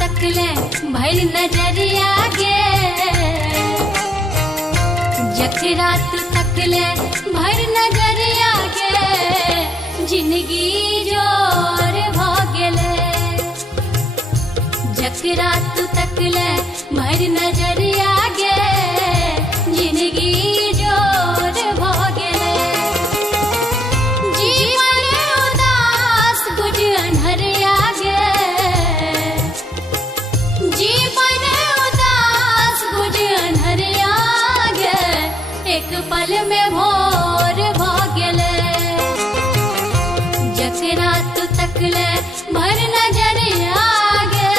तकले भर नजरिया गे, जकरा तू तकले भर नजरिया गे, जिंदगी जोर भ गेले। जकरा तू तकले भर नजरिया गे, जिंदगी जोर भ गेले। जीवन उदास बुझ अन्हरिया गे, जीवन उदास बुझ अन्हरिया गे, एक पल में भोर भ गेले। जकरा तू तकले भर नजरिया गे,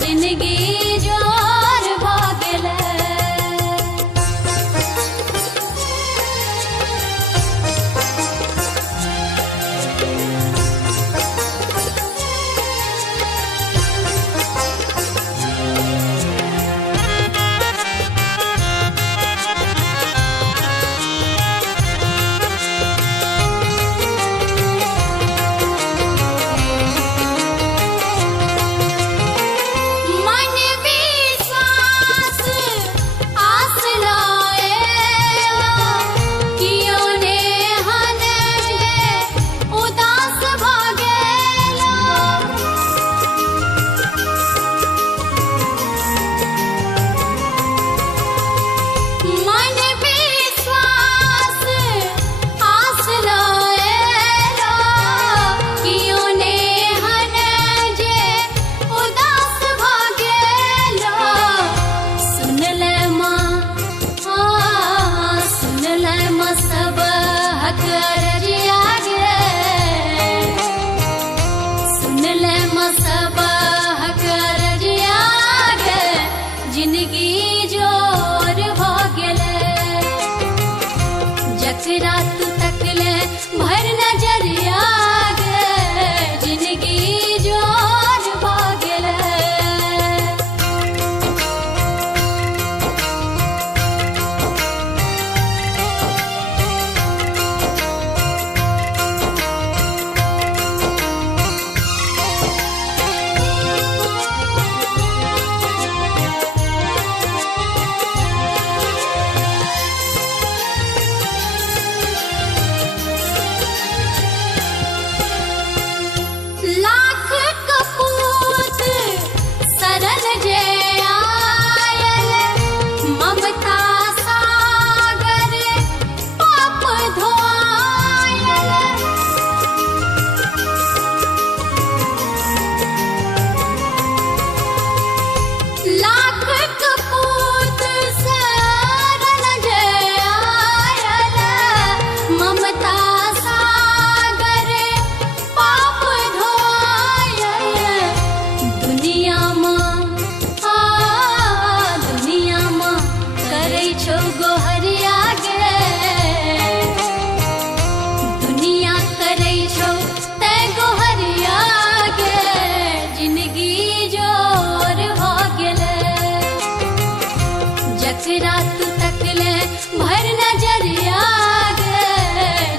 जिंदगी जोर भ गेले। मन विश्वास आस लाएला, कियो ने हनज गे उदास भ गेला। मन विश्वास आस लाएला, कियो ने हनज उदास भ गेला। सुन ले माँ, सुन ले माँ सब हक अर्जिया गे, सुन ले माँ सब हक अर्जिया गे, जिंदगी जोर भ गेले। जकरा तू तकले भर नजरिया गे, जिंदगी जोर भ गेले। लाख कपूत सरल जे आयल, ममता सागर पाप धोआयल। लाख कपूत सरल जे आयल, ममता सागर पाप धोआयल। दुनिया माँ करै छौ गोहरिया गे, दुनिया करै छौ ते गोहरिया गे, जिंदगी जोर भ गेले। जकरा तू तकले भर नजरिया गे,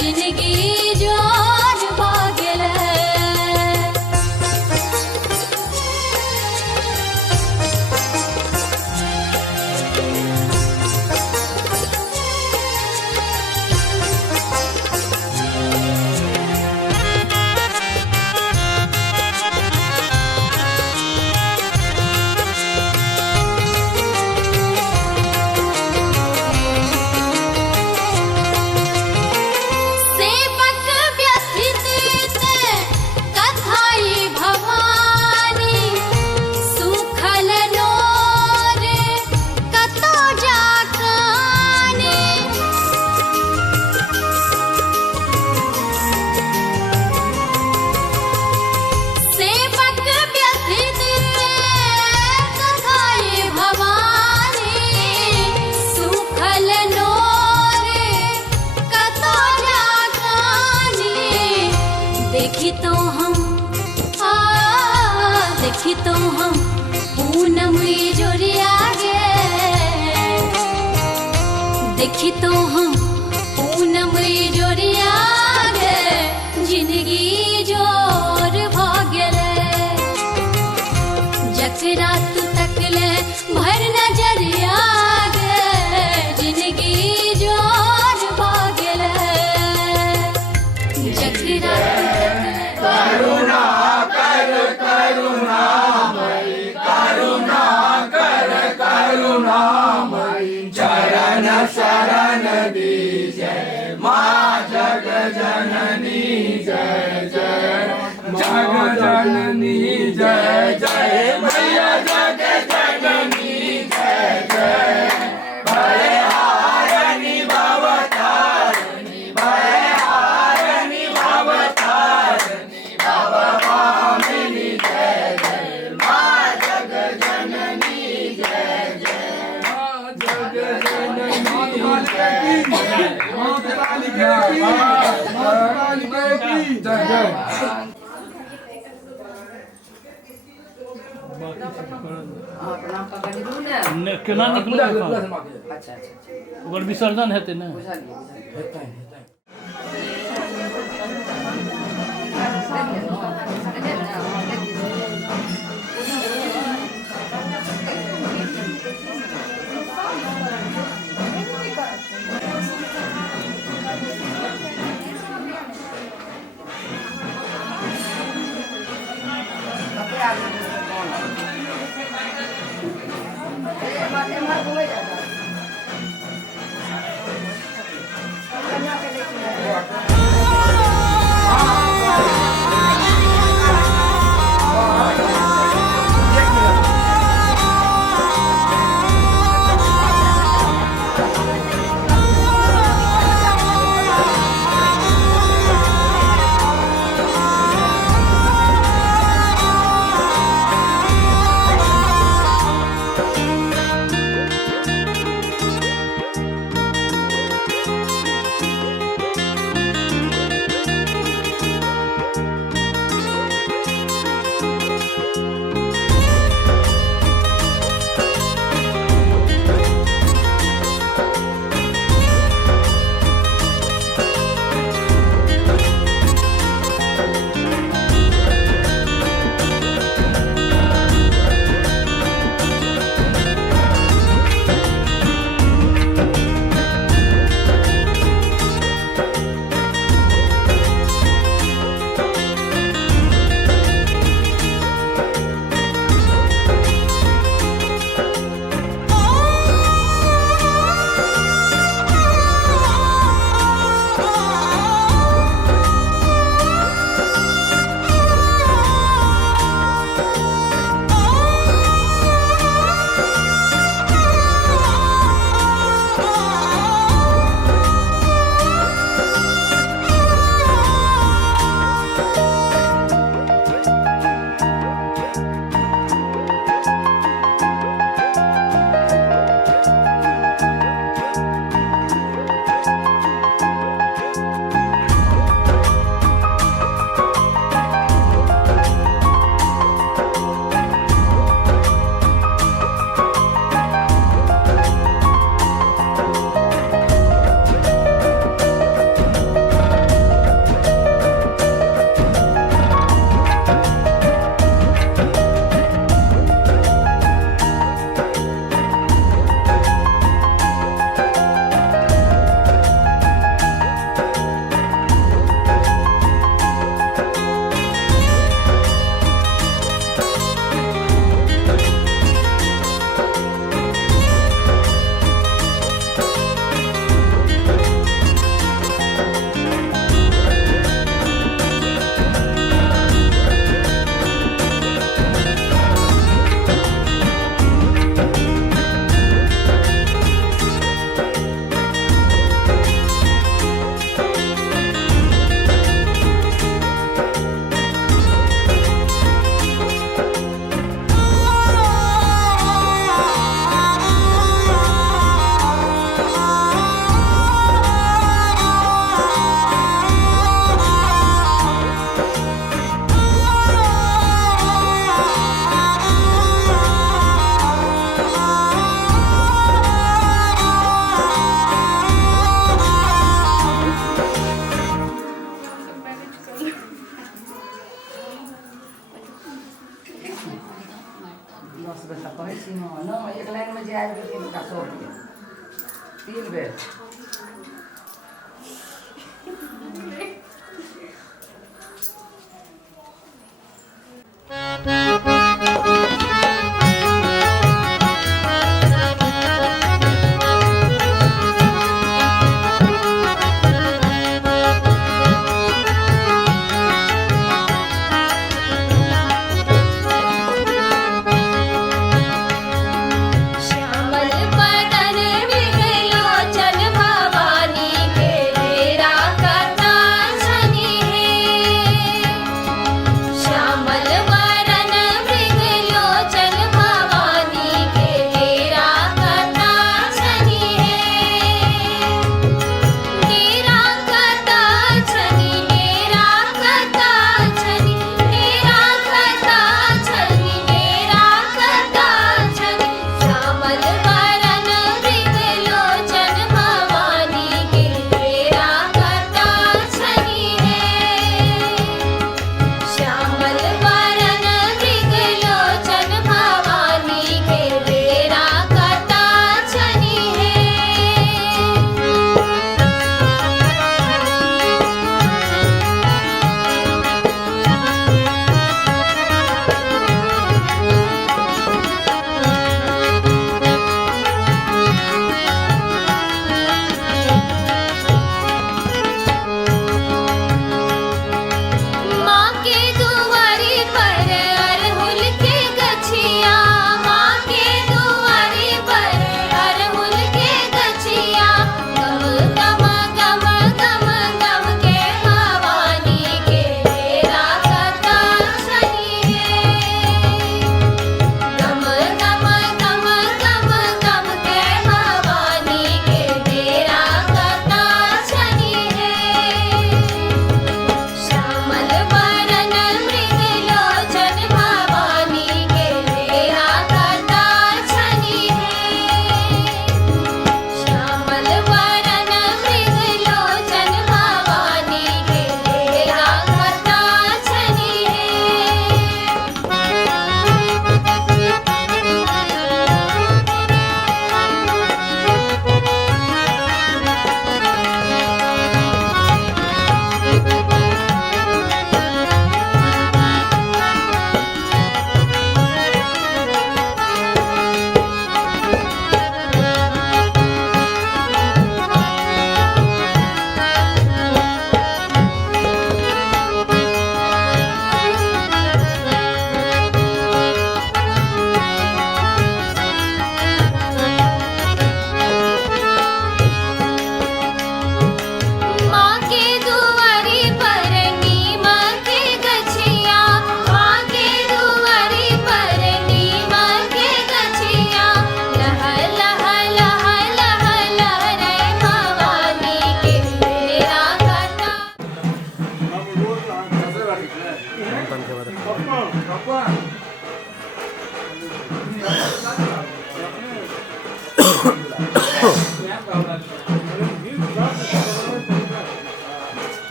जिंदगी जोर भ गेले। सेवक व्यथित ते कथाई भवानी, सुखल नोर कतो जाकानी। सेवक व्यथित कथाई भवानी, सुखल नोर कतो जाकानी। देखी तो हम पूनम जोरिया गे, देखी तो हम पूनम जोरिया गे, जिंदगी जोर भ गेले। अखिरात करुणा कर करुणामयी करुणा कर करुणामयी चरण शरण दीजय माँ जग जननी जय जय जग जननी जय जय मैया जग जननी जय जय भयहारिणी भवतारिणी भयहारिणी भवतारिणी भवभामिनी जय जय माँ जग जननी जय जय माँ जग जननी जय जय माँ काली की जय जय प्रणाम का कर दूं ना ने केना निकले अच्छा अच्छा ओकर विसर्जन हेतै ने बुझलिए हेतै हेतै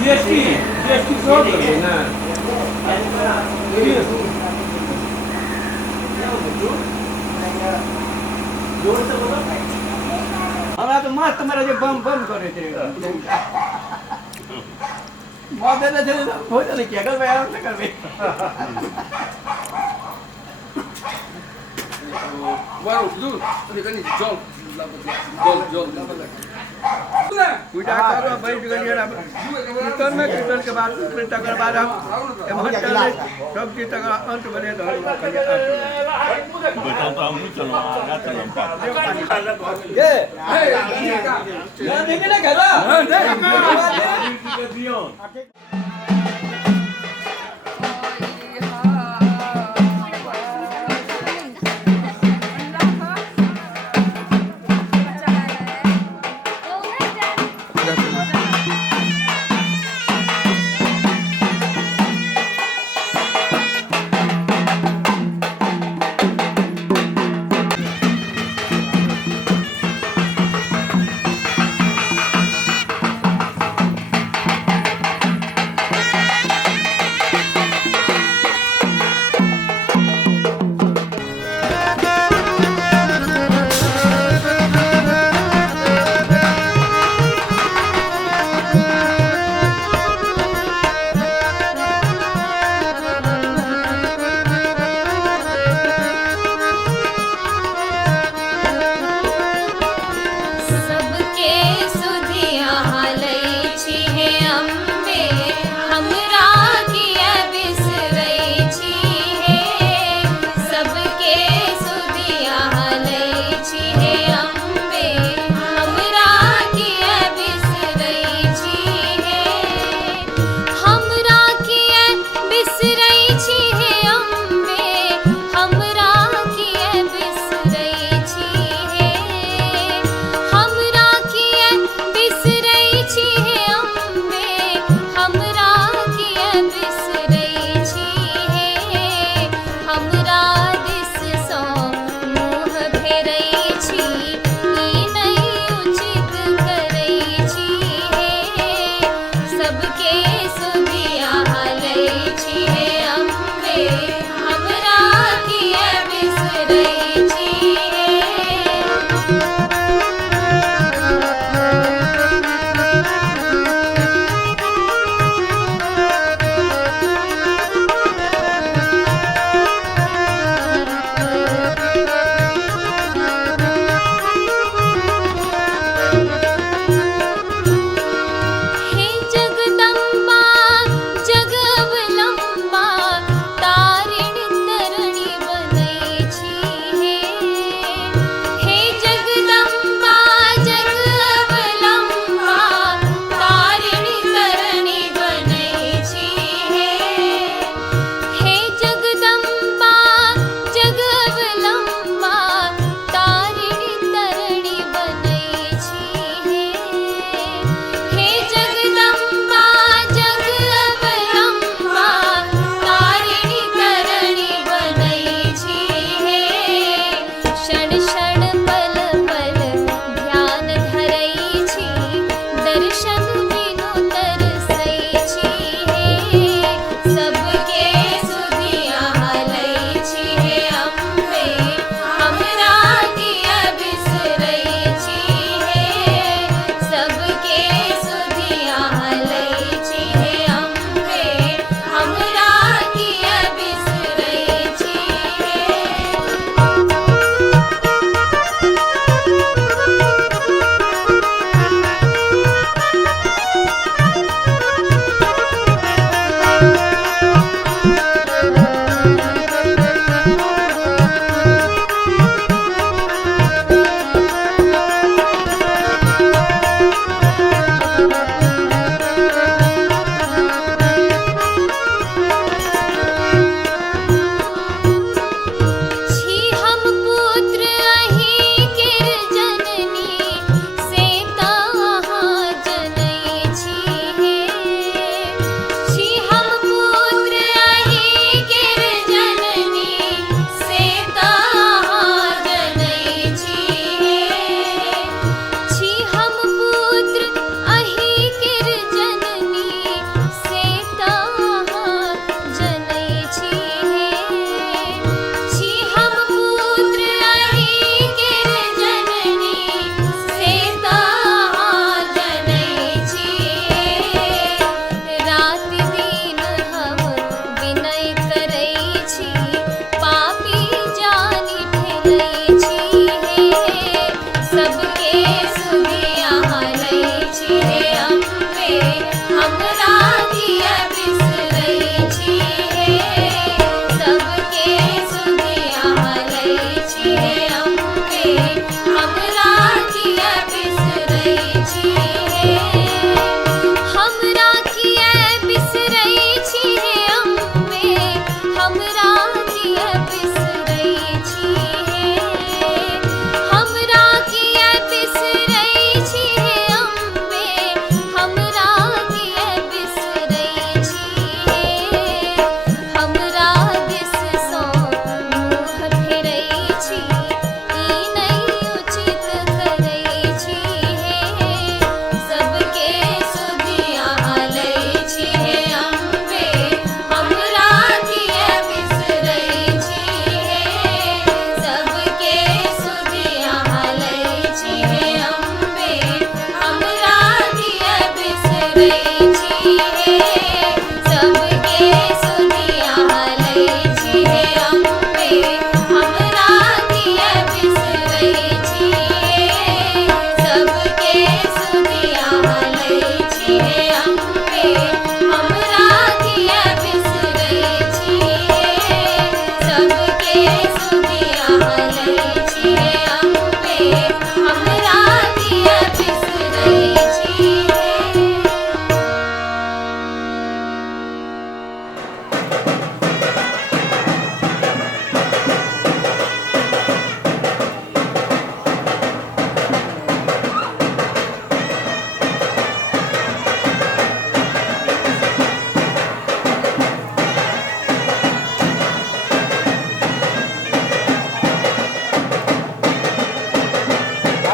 जीएसटी छोड़ दो ना हमरा तो मस्त मेरा जो बम बम करे थे मौत देते थे हो जाने क्या कर भाई हम कर भाई वारो दू तो कनी जॉल पूजा करो भाई गलिया कीर्तन में कीर्तन के बाद तकर बाद हम एमहर चले सब चीज तक अंत बने तो बेटा तो हम नहीं चलो आगा चलो ये ना देंगे ना घरा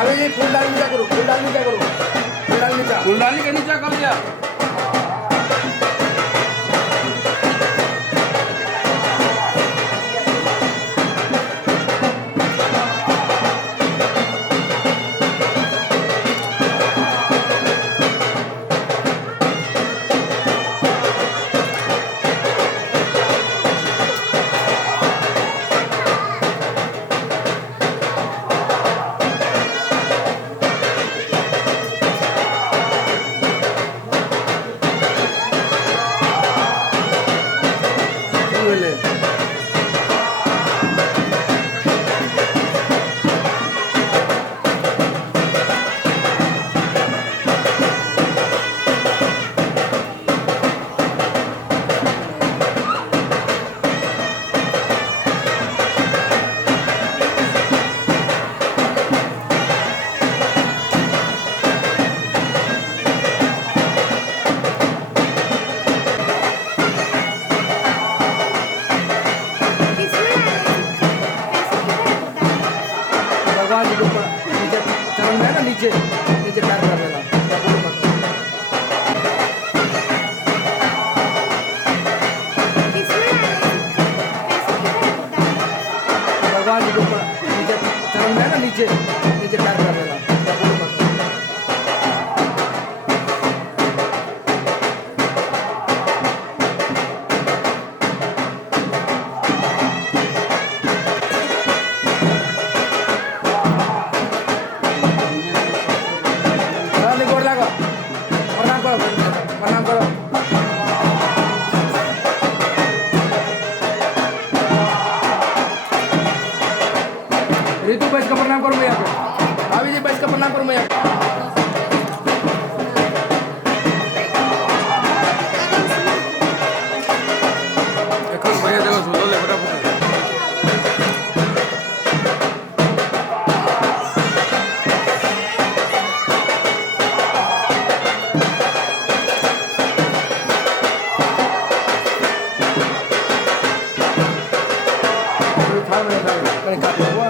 भाभी जी फूलदानी नीचा करो, फूलदानी नीचा करो, फूलदानी नीचा। फुलदानी के नीचे कर दिया बोले भगवान जी के ऊपर नीचे चरण में है ना, नीचे नीचे पैर कर देना। क्या बोलो मत। भगवान जी के ऊपर नीचे चरण में है ना, नीचे नीचे पैर कर देना। क्या बोलो मत। गोर लागो, प्रणाम करो, प्रणाम करो। ऋतु बैठ का प्रणाम करो भैया को, भाभी जी बैठ का प्रणाम करो भैया को। देखो भैया देखो सुनो ले फटाफट मैंने काट लिया हुआ।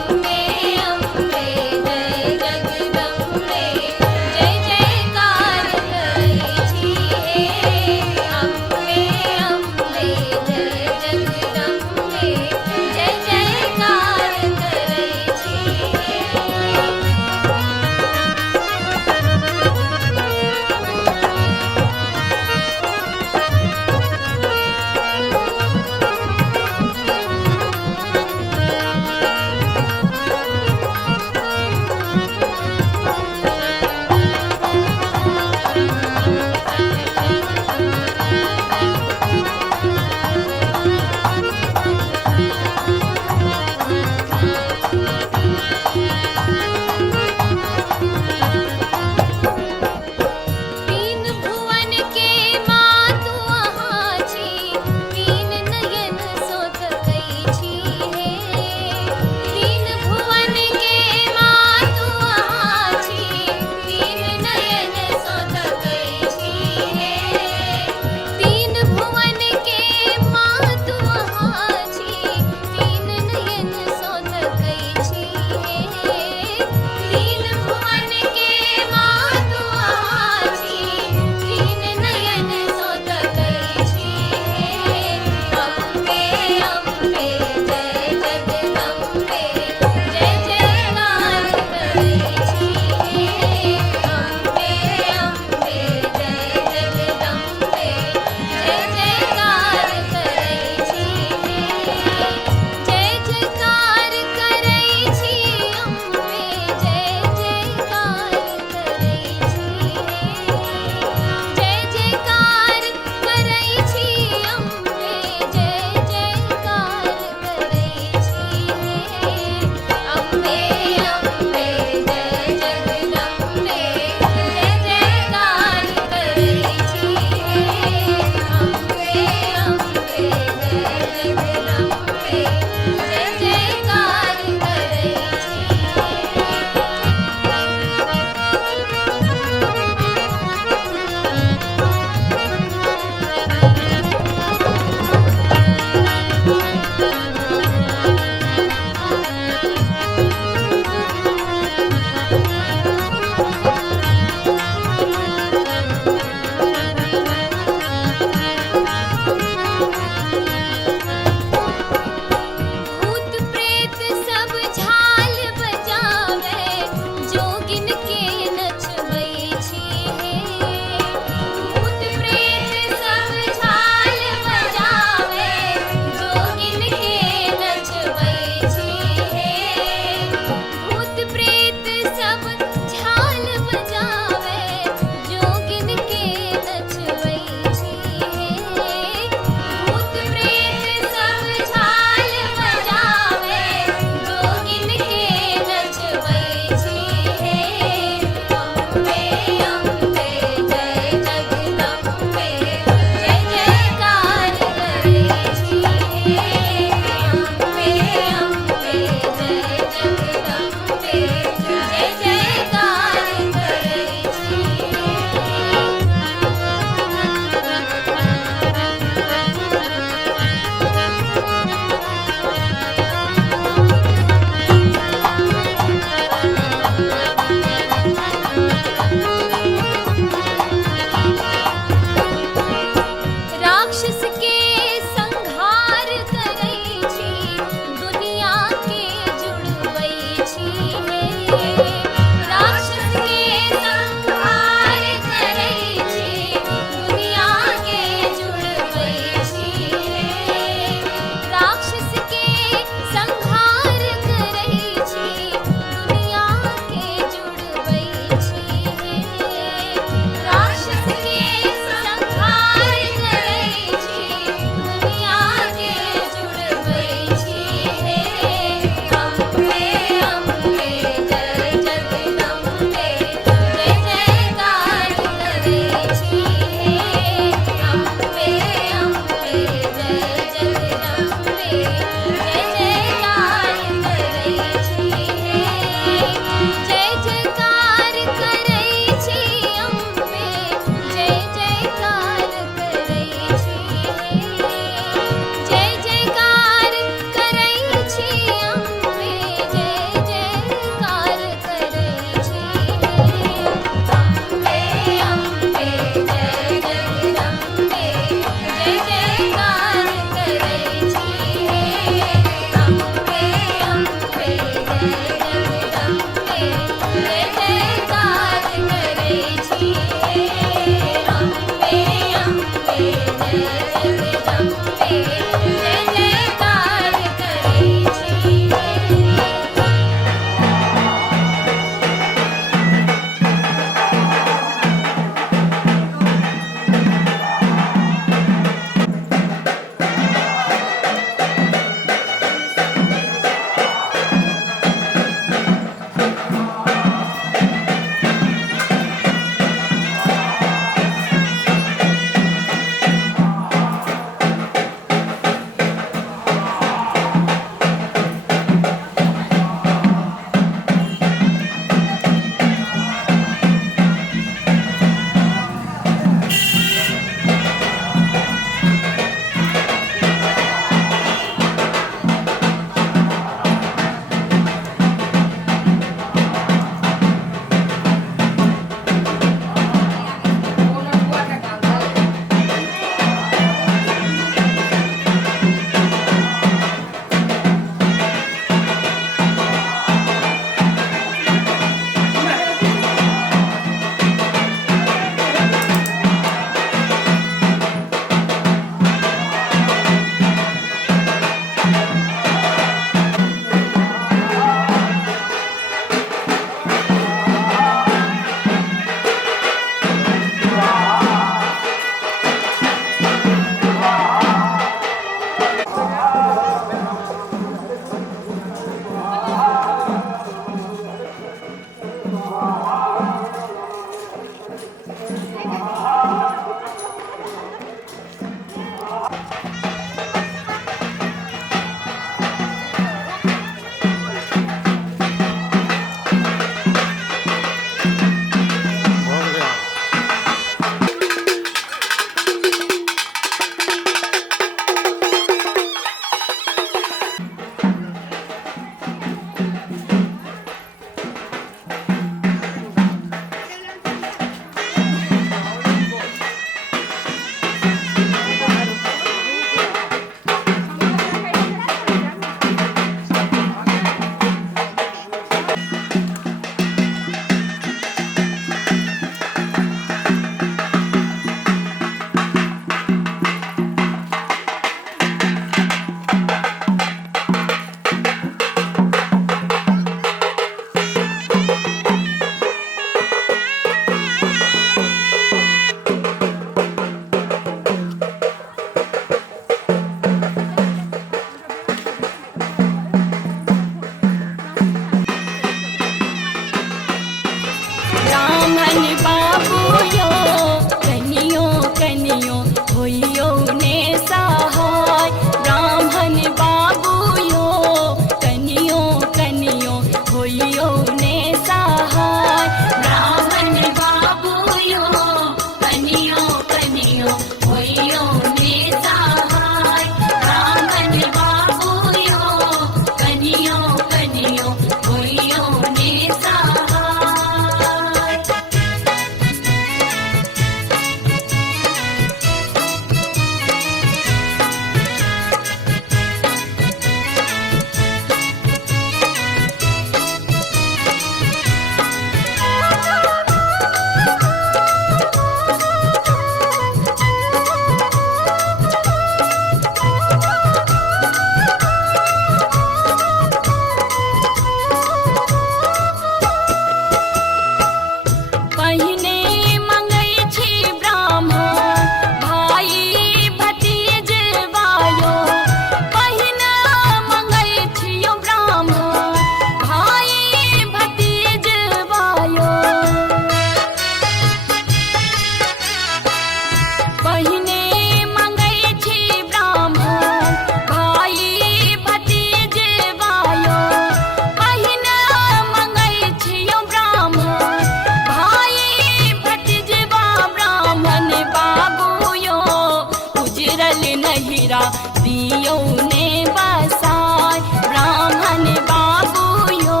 दियो ने बसाय ब्राह्मण बाबूयो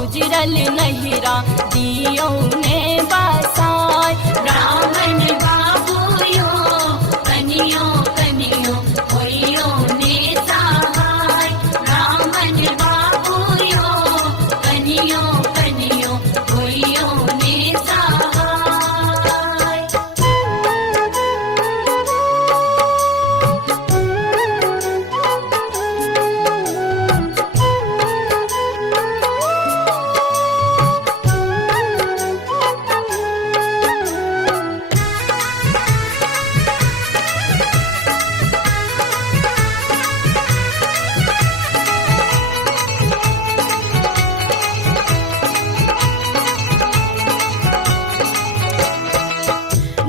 उजरल नहिरा दियो ने बसाय ब्राह्मण बाबूयो कनियो कनियो होइयो ने सहाय ब्राह्मण बाबूयो कनियो कनियो होइयो ने सहाय।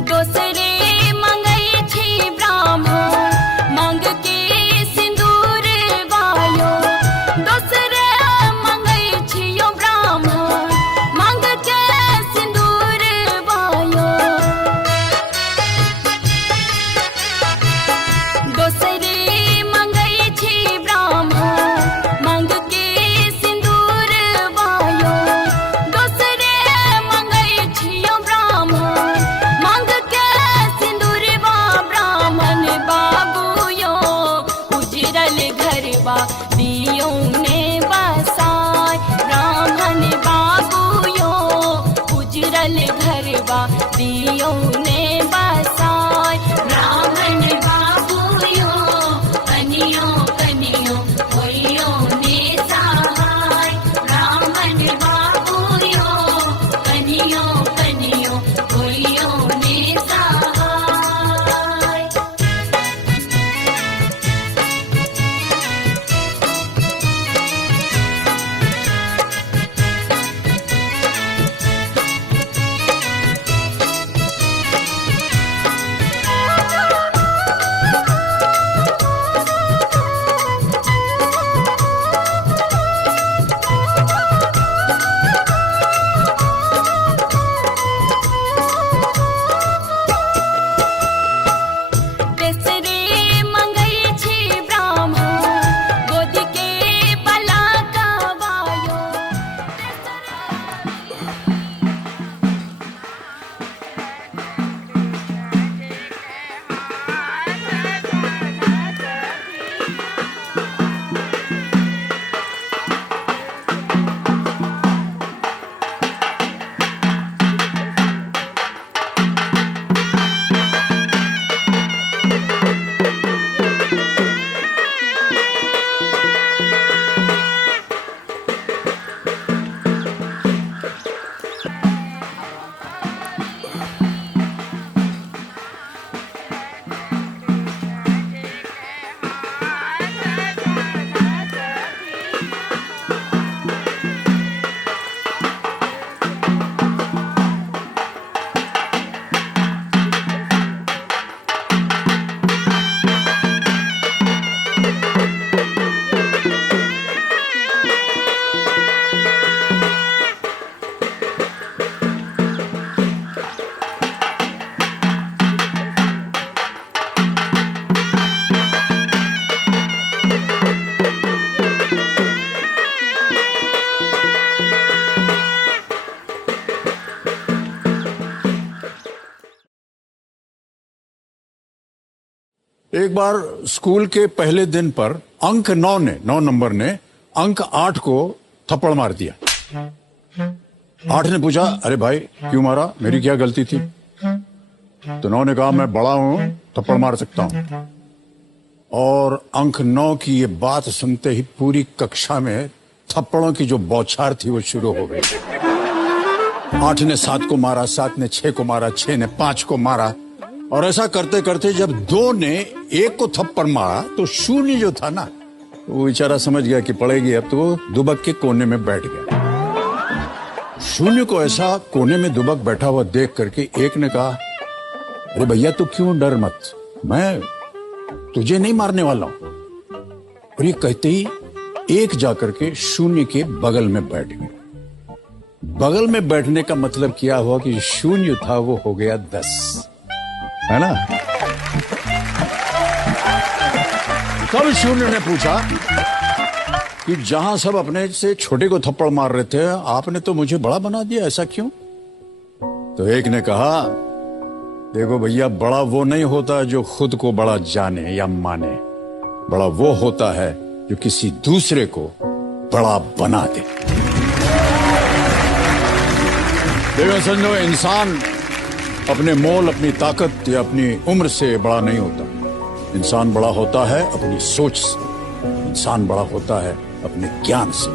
दोसरे मंगई छी ब्राह्मण मंग के सिंदूर वायो दोसरे मंगई छियो ब्राह्मण मंग के सिंदूर वायो दोसरे मंगई छी ब्राह्मण मंग के सिंदूर वायो दोसरे मंगई छियो ब्राह्मण मंग के सिंदूरवा ब्राह्मण बाबूयो उजरल घरवा दियो ने बसाय ब्राह्मण बाबूयो उजरल घरवा दियो ने बसाय ब्राह्मण बाबूयो कनियो कनियो होइयो ने सहाय ब्राह्मण बाबूयो कनियो कनियो होइयो ने सहाय। तेसरे मंगई छी ब्राह्मण गोदी के पलाका वायो एक बार स्कूल के पहले दिन पर अंक 9 नंबर ने अंक 8 को थप्पड़ मार दिया। 8 ने पूछा, अरे भाई क्यों मारा, मेरी क्या गलती थी? तो 9 ने कहा, मैं बड़ा हूं, थप्पड़ मार सकता हूं। और अंक 9 की ये बात सुनते ही पूरी कक्षा में थप्पड़ों की जो बौछार थी वो शुरू हो गई। 8 ने 7 को मारा, 7 ने 6 को मारा, 6 ने 5 को मारा, और ऐसा करते करते जब 2 ने 1 को थप्पड़ मारा तो शून्य जो था ना, वो बेचारा समझ गया कि पड़ेगी, अब तो वो दुबक के कोने में बैठ गया। शून्य को ऐसा कोने में दुबक बैठा हुआ देख करके 1 ने कहा, अरे भैया तू क्यों डर मत, मैं तुझे नहीं मारने वाला हूं। और ये कहते ही 1 जाकर के शून्य के बगल में बैठ गया। बगल में बैठने का मतलब क्या हुआ कि शून्य था वो हो गया 10, है ना। तब शून्य ने पूछा कि जहां सब अपने से छोटे को थप्पड़ मार रहे थे, आपने तो मुझे बड़ा बना दिया, ऐसा क्यों? तो एक ने कहा, देखो भैया, बड़ा वो नहीं होता जो खुद को बड़ा जाने या माने, बड़ा वो होता है जो किसी दूसरे को बड़ा बना दे। देखो समझो, इंसान अपने मोल, अपनी ताकत या अपनी उम्र से बड़ा नहीं होता। इंसान बड़ा होता है अपनी सोच से, इंसान बड़ा होता है अपने ज्ञान से।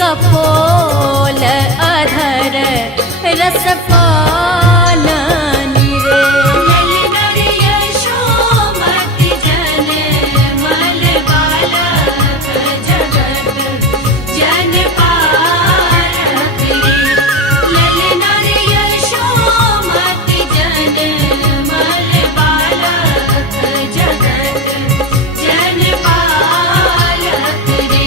कपोल अधर रस पालनी रे ललनर यशोमति जन मल बालक जगत जन पालक रे ललनर यशोमति जन मल बालक जगत जन पालक रे।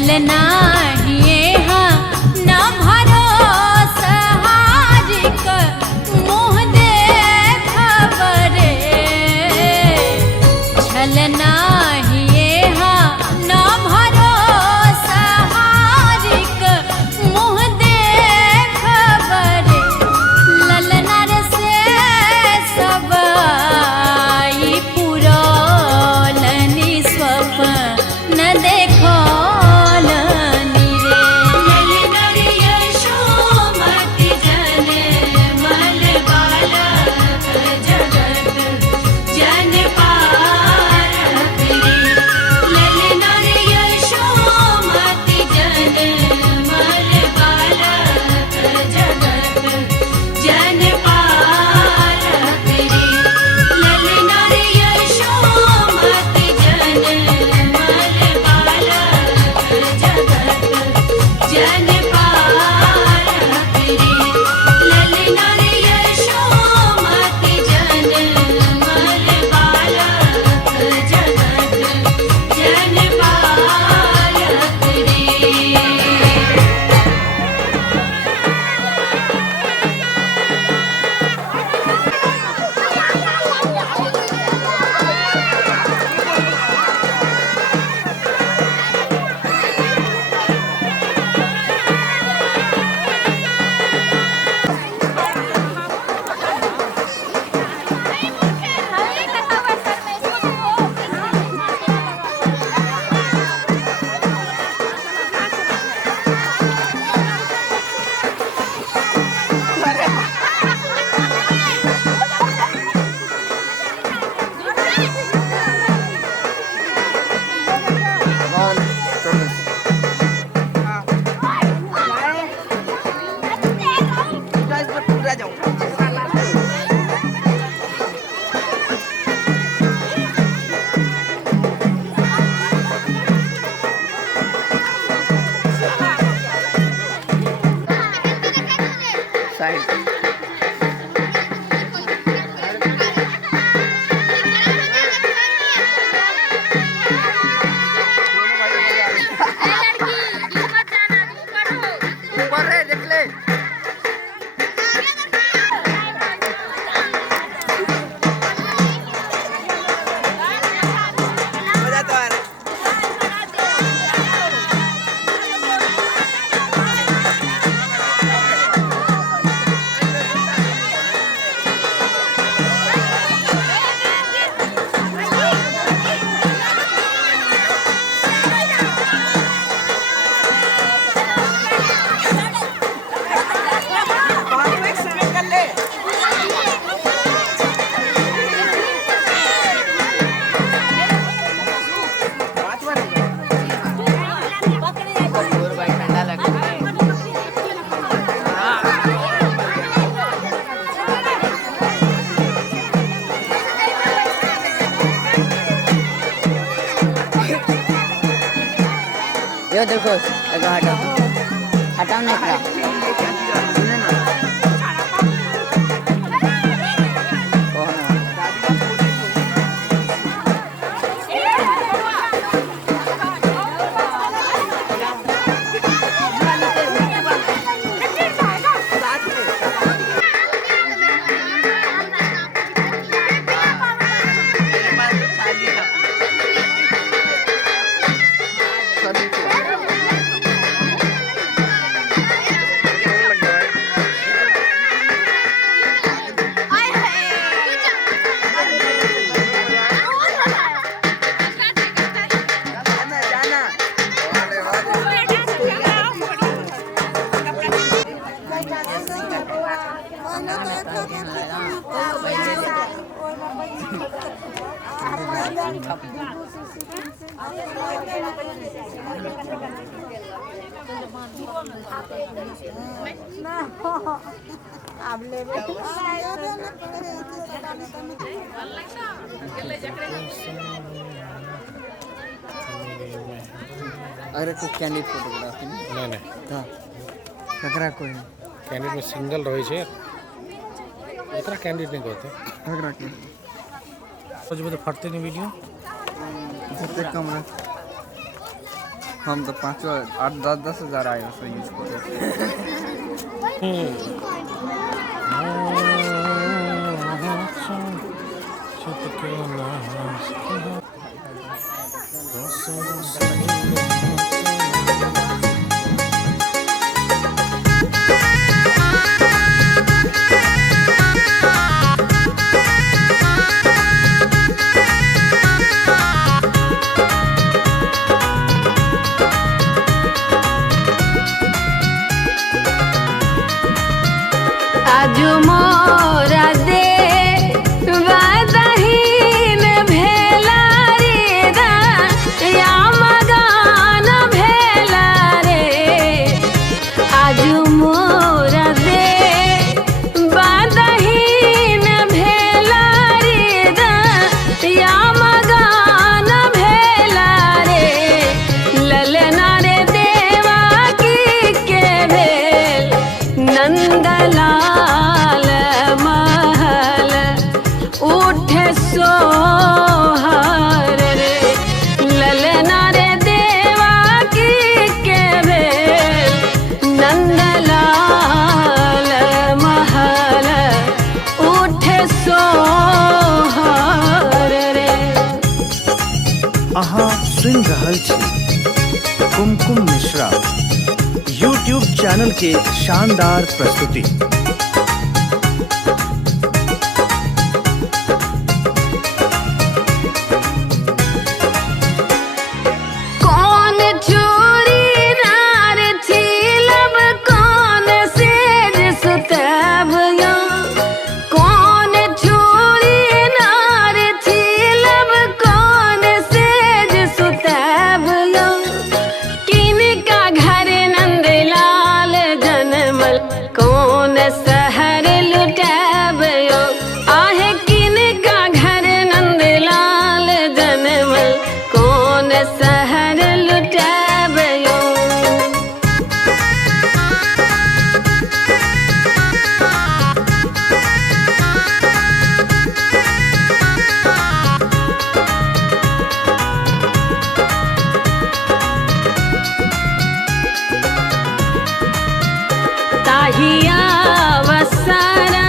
छलना हिएहा न भरोसा हारिक मुँह देखबरे छलना हिएहा न भरोसा हारिक मुँह देखबरे ललनर से सब आई पुरलनि स्वप्न देखो यो देखो हटाओ हटाओ नहीं खड़ा अरे कुछ कैंडिड फोटोग्राफी नहीं था ककरा कोई कैंडिड में सिंगल रहे छे एकरा कैंडिड नहीं कहते ककरा के कुछ बता फटते नहीं वीडियो जब तक कमरा हम तो 5-8-10 हज़ार आए उसको यूज आजू मोरा दे वादहीन भेला रे दा या मगान भेला रे आजू मोरा दे वादहीन भेला रे दा या मगान भेला रे ललना रे देवा की के भेल नंदलाल महल उठे सोहर रे ललना रे देवा की के भेल नंदलाल महल उठे सोहर रे। अहाँ सुनि रहल छी कुमकुम मिश्रा यूट्यूब चैनल के शानदार प्रस्तुति। कौन चोरी नार थी लब कौन सेज सुतब या कौन चोरी नार थी लब कौन सेज सुतब या किनका घर नंदलाल जनमल कौन शहर लुटब यो आहे किनका घर नंदलाल जनमल कौन शहर लुटब यो। ताहिया वसारा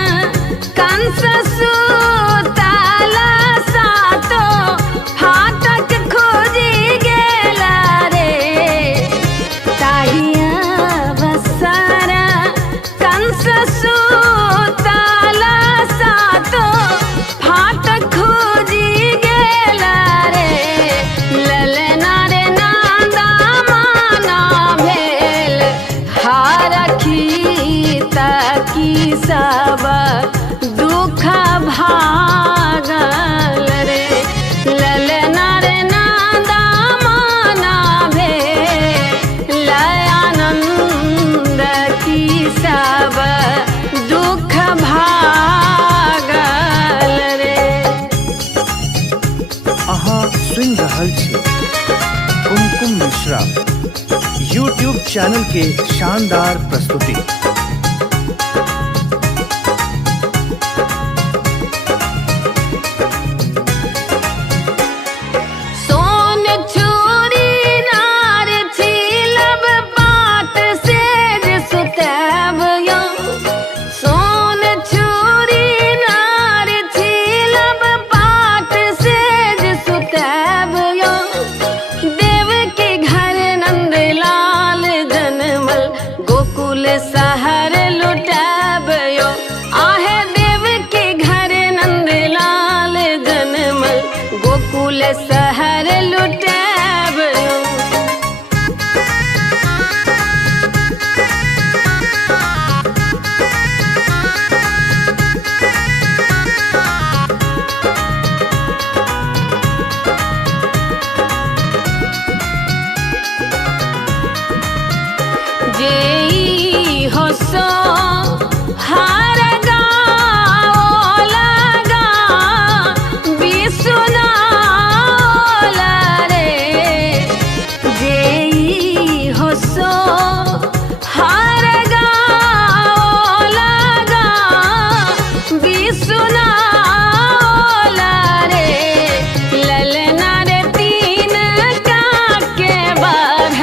कंस सूताला सातो फाटक खोजी गेला रे ताहिया वसारा कंस सूताला सातो फाटक खोजी गेला रे ललना रे नांदा माना भेल हारखी ताकी सब दुख भागल रे ललना रे नांदा माना भेल आनंद की सब दुख भागल रे। अहाँ सुनि रहल छी कुमकुम मिश्रा यूट्यूब चैनल के शानदार प्रस्तुति। सोन चोरी नार थी लब पाट सेज सुतब या सोन चोरी नार थी लब पाट सेज सुतब या देव के घर नंदलाल जनमल गोकुल शहर लुटब यो आहे देव के घर नंदलाल जनमल गोकुल शहर लुटब यो। जेई हो सो हार गाओ लगा बिसुना रे जेई हो सो हार गाओ लगा बिसुना रे ललना रे तीन का के बाढ़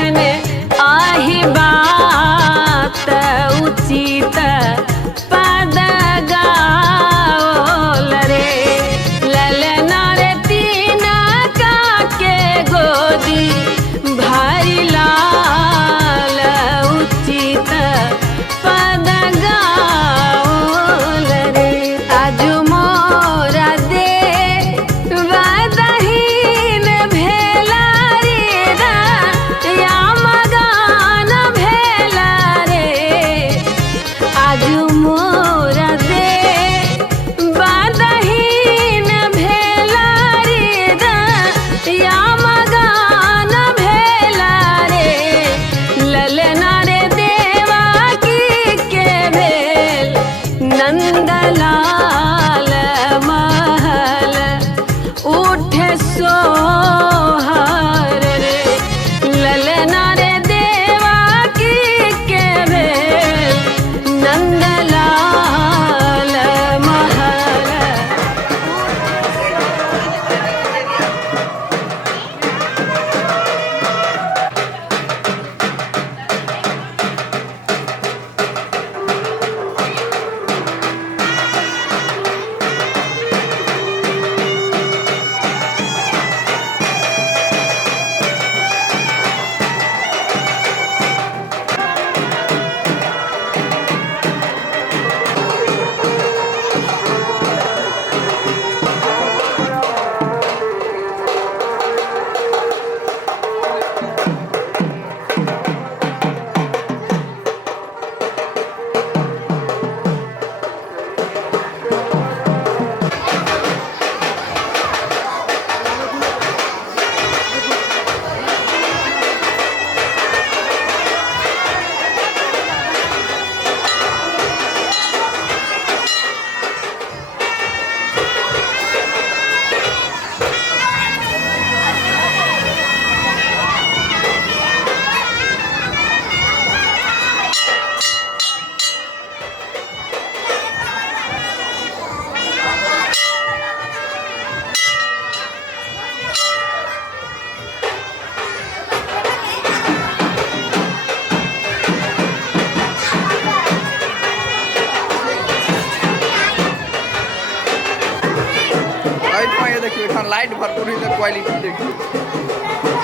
देखिए लाइट भरपूर क्वालिटी देखिए।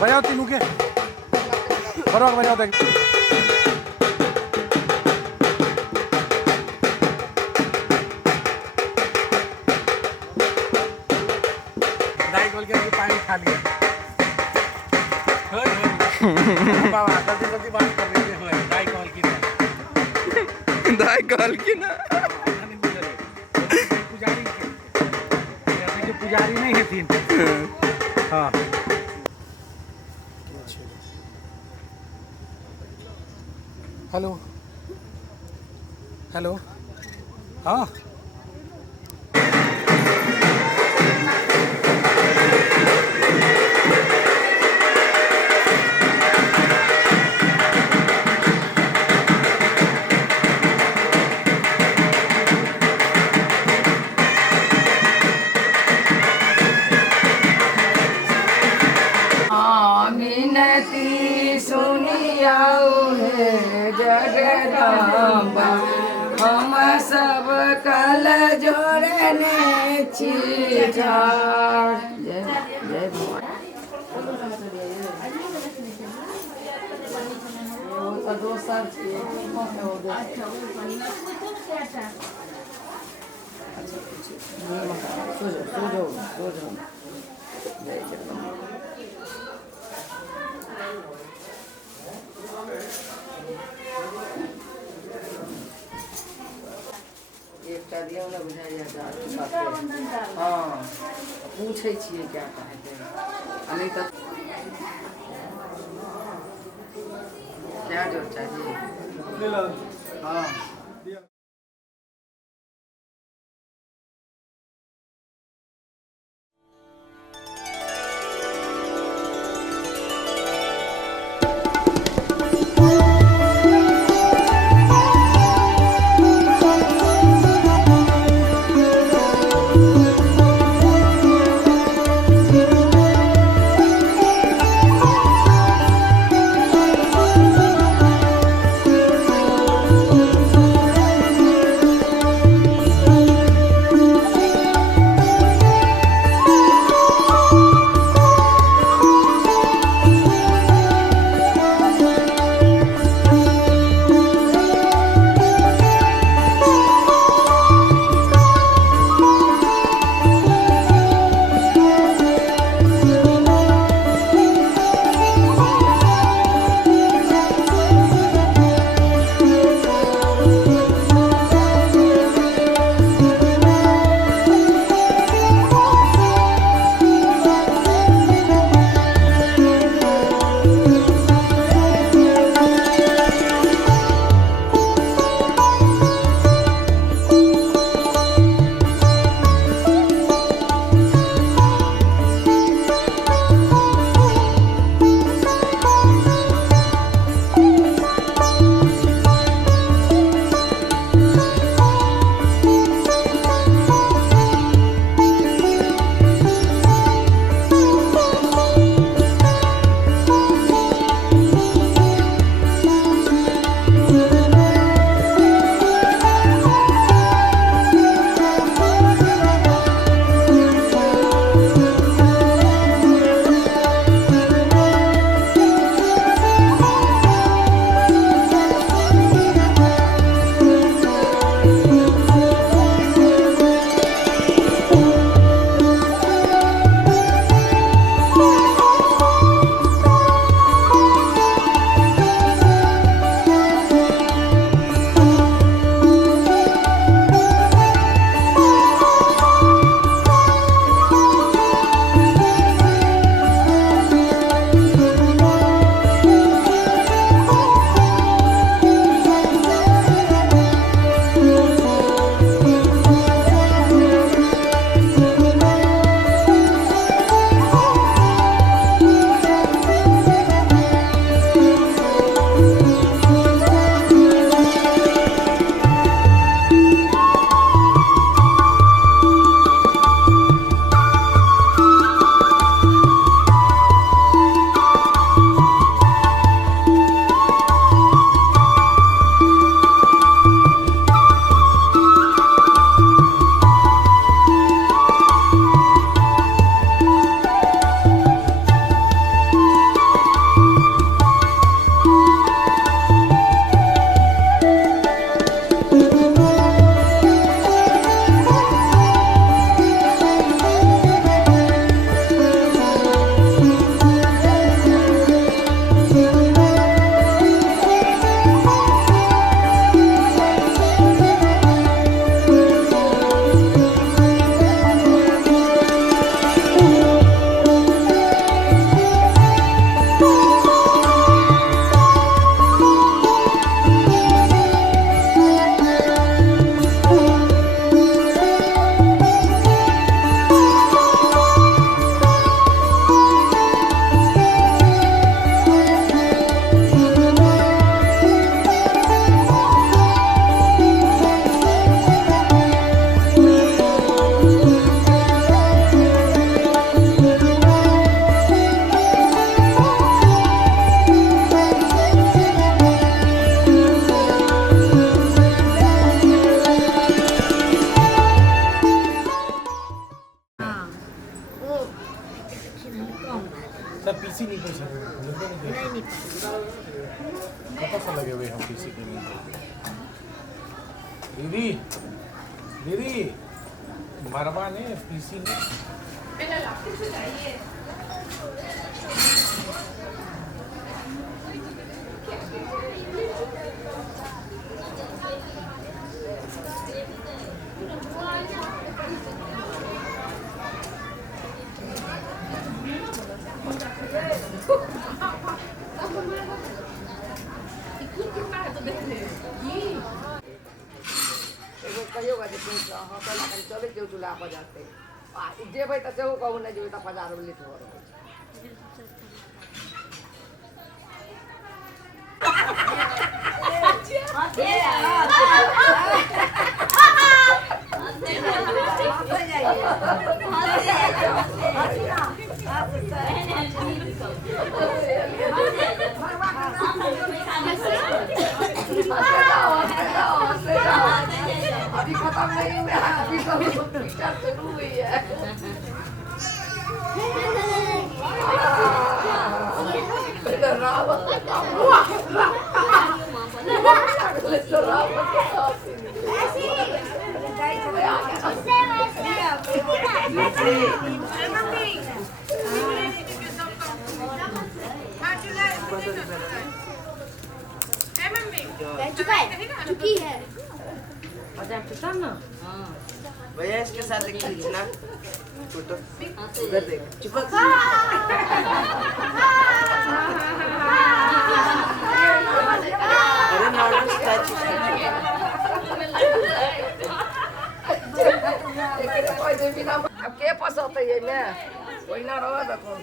बजाओ तीनों के बराबर बजाओ देख दाई बोल के पानी खा लिया बाबा जल्दी बात कर रही है दाई कॉल की ना पुजारी नहीं है तीन हाँ हेलो हेलो हाँ आओ हे जगदम्बा हम सब कल जोड़ने छी ठाढ़। जय जय भगवान। दोसर एकटा दियौ ने बुझाइए हाँ पूछै छियै क्या कहते नहीं तो क्या जोर चाहिए हाँ सा लगे हुए हम किसी के लिए। दीदी दीदी मरवा ने पीसी ने कहियोगा जे चले जो चूल्हा पर जाते जेबै तऽ सेहो कहू नहि जेबै तऽ 1000 लेट हो रहल अभी खत्म नहीं हुआ अभी तो पिक्चर शुरू हुई है चुकी है भैया इसके साथ एक खींचना फोटो उधर देख चुप अरे नॉर्मल स्टैचू अब के पसंद है ये में कोई ना रहो देखो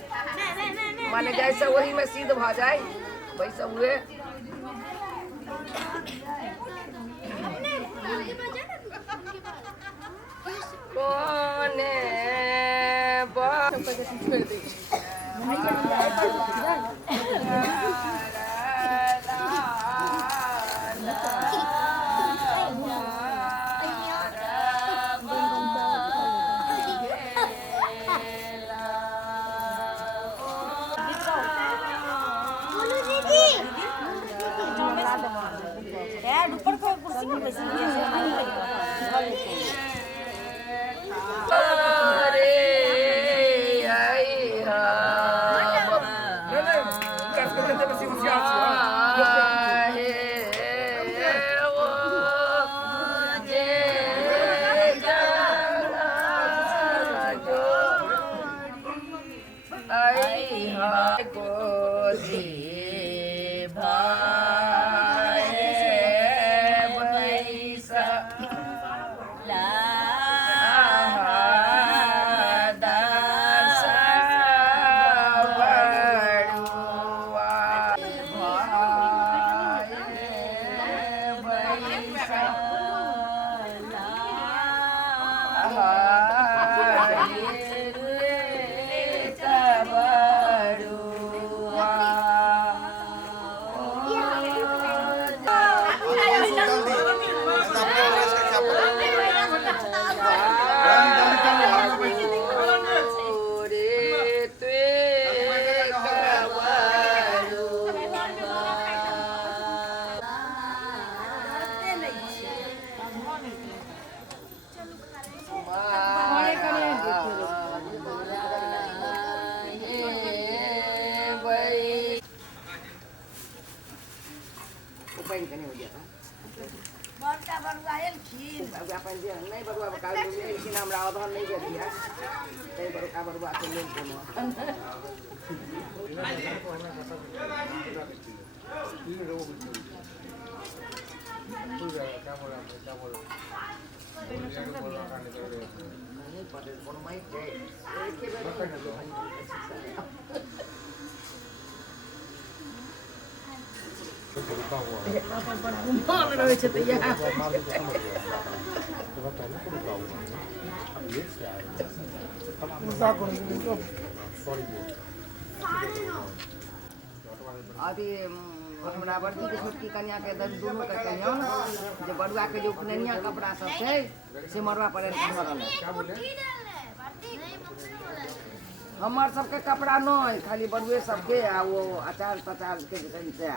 माने जैसे वही में सीध भ जाए वैसे हुए कोने ऊपर को कुर्सी पर बैठी नहीं बरुआ बका लेकिन हमरा अधन नहीं दे दिया तै बरुआ बरुआ के लोन कोनो घुमान रहे छै त यहाँ अभी हमरा बड़की के छोटकी कन्या के दोनों के कन्या जे बड़ुआ के जो उपनयनिया कपड़ा सब छै से मरवा पर धरल हमार सबके कपड़ा नहीं खाली बड़ुए सबके आ वो अचार तचार के से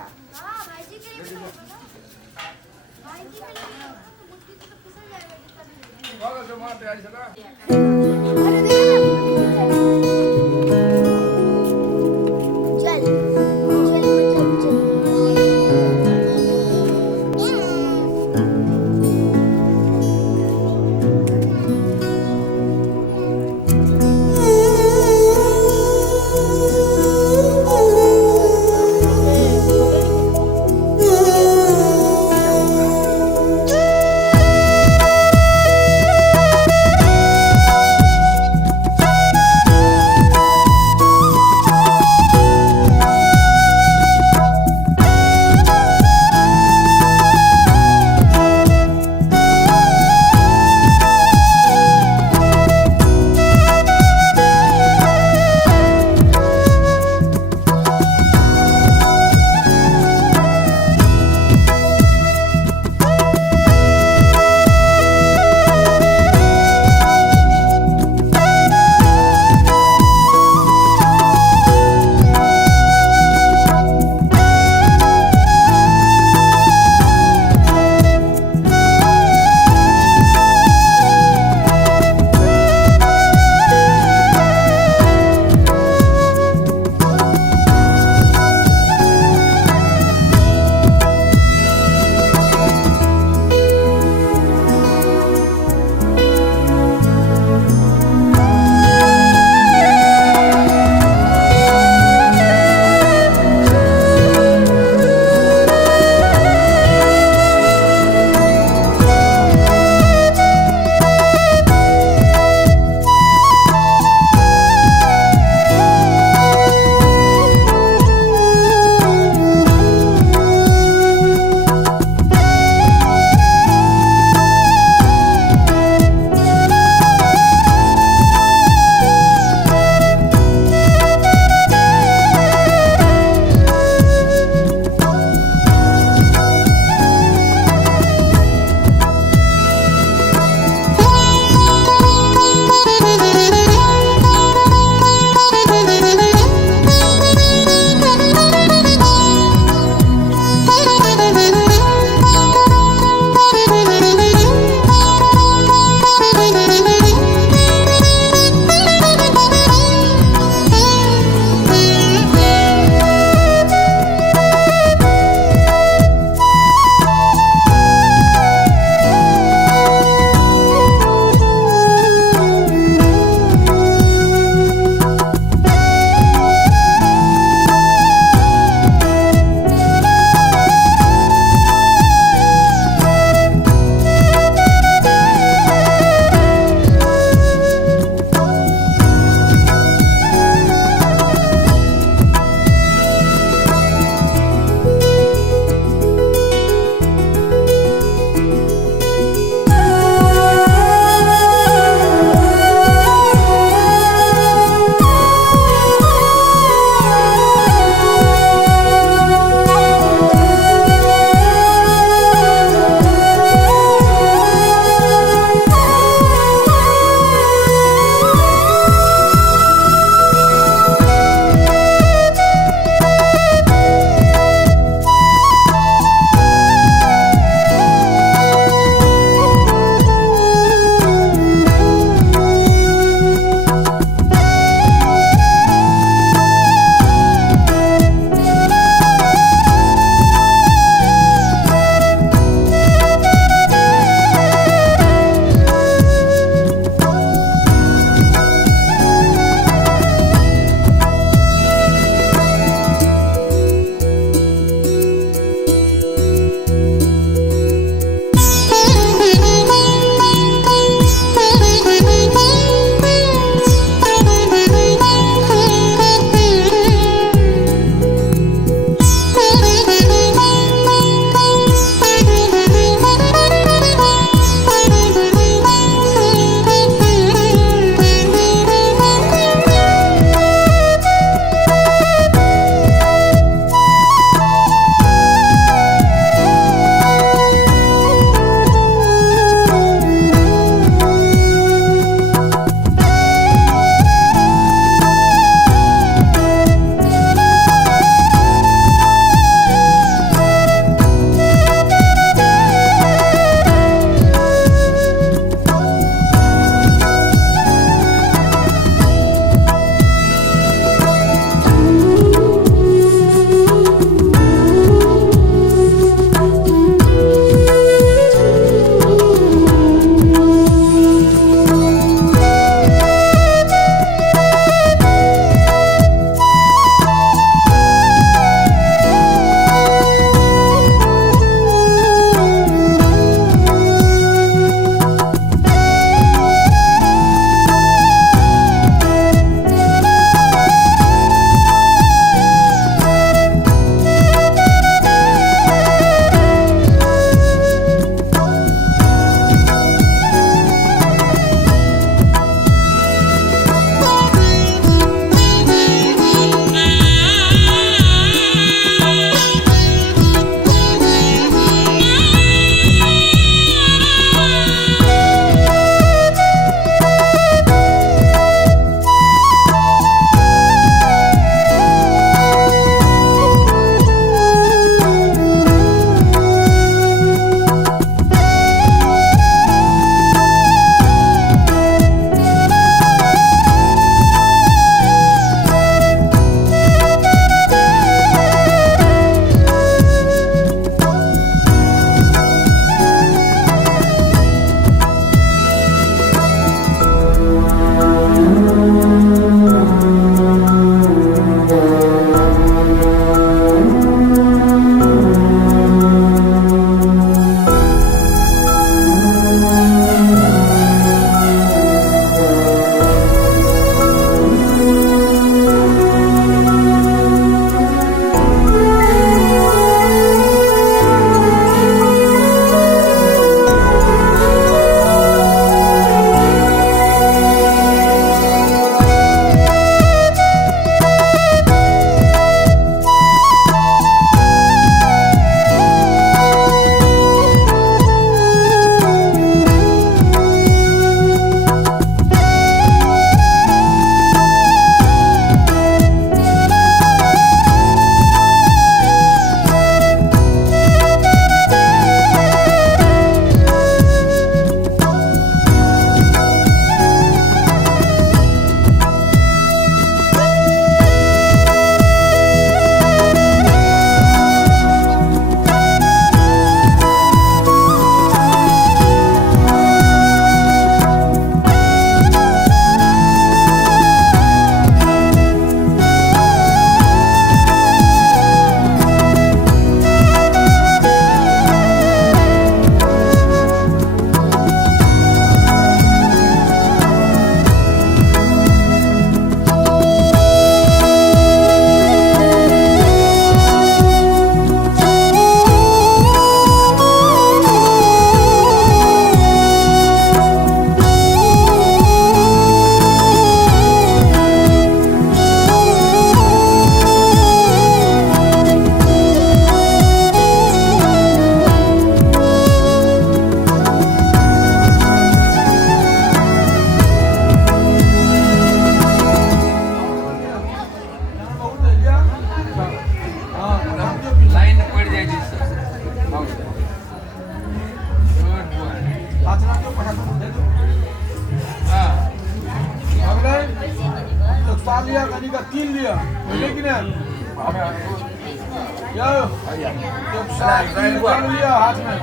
लिया हाथ में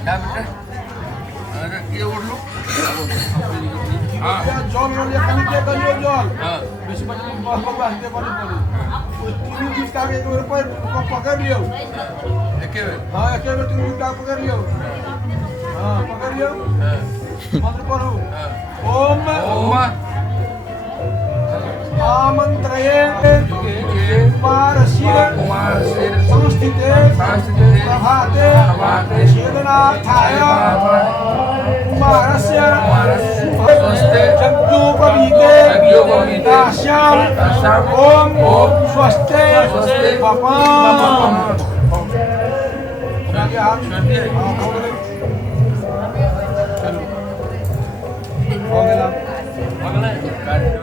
क्या बेटा अरे ये उठ लो हाँ जल लिया कनी के करियो जल हाँ बीच में बाबा दे बनी पड़ी वो तीन चीज का एक ऊपर पकड़ लियो एक हां एक में तीन का पकड़ लियो हां पकड़ लियो मंत्र पढ़ो ओम ओम आमंत्रये कुमारस्य संस्थिते प्रभाते छेदनार्थाय कुमारस्य यज्ञोपवीते दास्याम ओम स्वस्ते पपाम हो गया